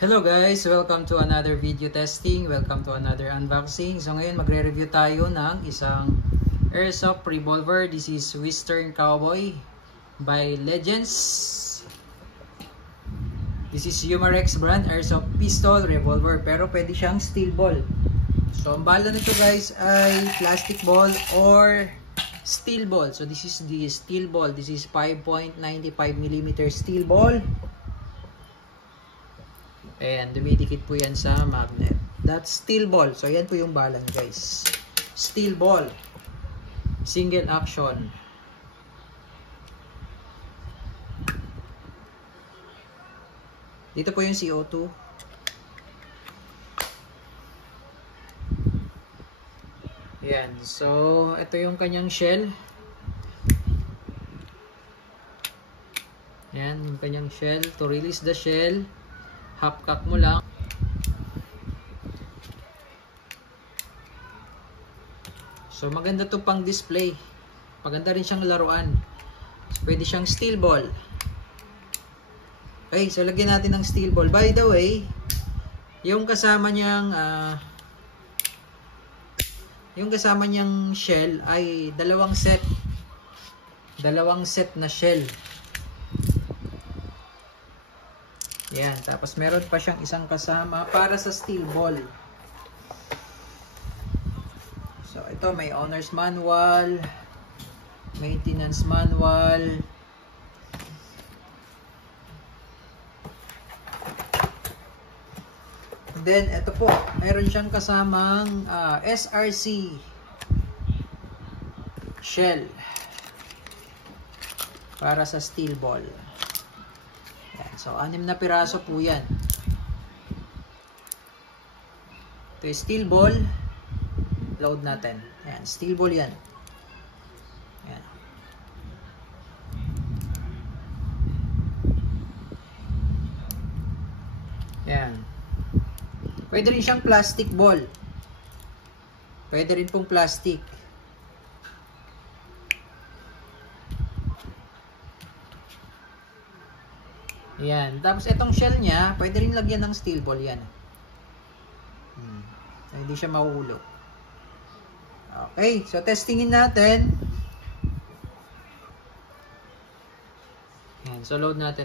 Hello guys! Welcome to another video testing. Welcome to another unboxing. So ngayon magre-review tayo ng isang Airsoft Revolver. This is Western Cowboy by Legends. This is Umarex brand Airsoft Pistol Revolver, pero pwede siyang steel ball. So ang bala nito guys ay plastic ball or steel ball. So this is the steel ball. This is 5.95mm steel ball. Ayan, dumidikit po yan sa magnet. That's steel ball. So, yan po yung bala niya, guys. Steel ball. Single action. Dito po yung CO2. Ayan. So, ito yung kanyang shell. Ayan, yung kanyang shell. To release the shell, half cock mo lang. So maganda to pang display. Maganda rin siyang laruan. So, pwede siyang steel ball. Okay, so lagyan natin ng steel ball. By the way, yung kasama niyang shell ay dalawang set na shell. Yan, tapos meron pa siyang isang kasama para sa steel ball. So ito may owner's manual, maintenance manual. Then ito po, meron siyang kasamang SRC shell para sa steel ball. So, 6 na piraso po yan. Ito yung steel ball. Load natin. Ayan, steel ball yan. Ayan. Ayan. Pwede rin siyang plastic ball. Pwede rin pong plastic. Yan. Tapos itong shell niya, pwede rin lagyan ng steel ball yan. Hindi siya mahuhulog. Okay, so testingin natin. Yan, so load natin.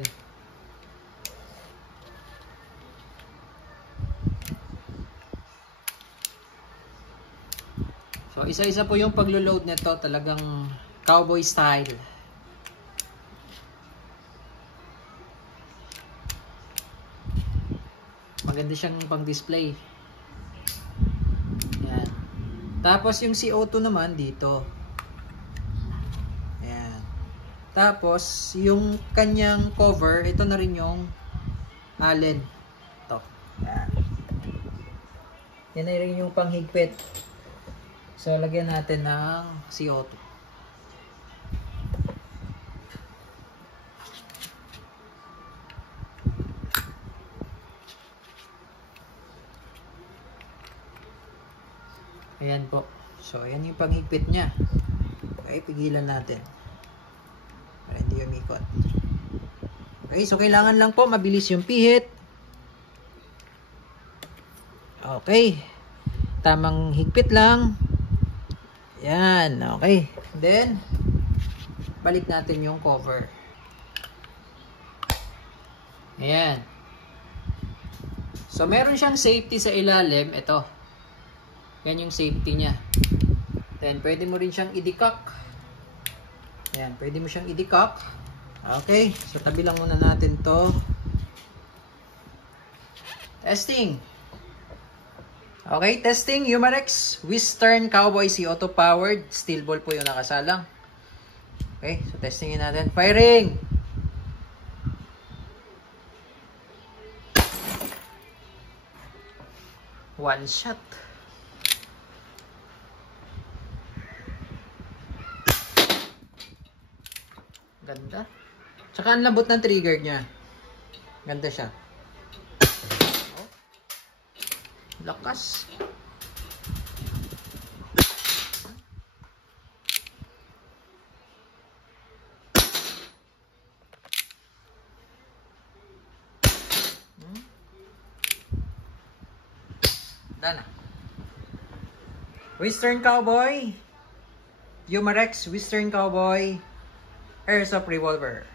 So isa-isa po yung paglo-load nito, talagang cowboy style. Maganda siyang pang-display. Ayan. Tapos yung CO2 naman dito. Ayan. Tapos yung kanyang cover, ito na rin yung allen. Ito. Ayan. Yan na rin yung panghigpit. So lagyan natin ng CO2. Ayan po. So, ayan yung panghigpit niya. Okay, pigilan natin. Para hindi umikot. Okay, so kailangan lang po mabilis yung pihit. Okay. Tamang higpit lang. Ayan, okay. Then, balik natin yung cover. Ayan. So, meron siyang safety sa ilalim. Ito. Yan yung safety niya. Then, pwede mo rin siyang i-decock. Ayan, pwede mo siyang i-decock. Okay, so tabi lang muna natin to. Testing. Okay, testing. Umarex Western Cowboy CO2 powered. Steel ball po yung nakasalang. Okay, so testingin natin. Firing! One shot. Ganda. Tsaka ang lambot ng trigger niya. Ganda siya. Oh. Lakas. Dana. Western Cowboy. Umarex Western Cowboy Airsoft Revolver.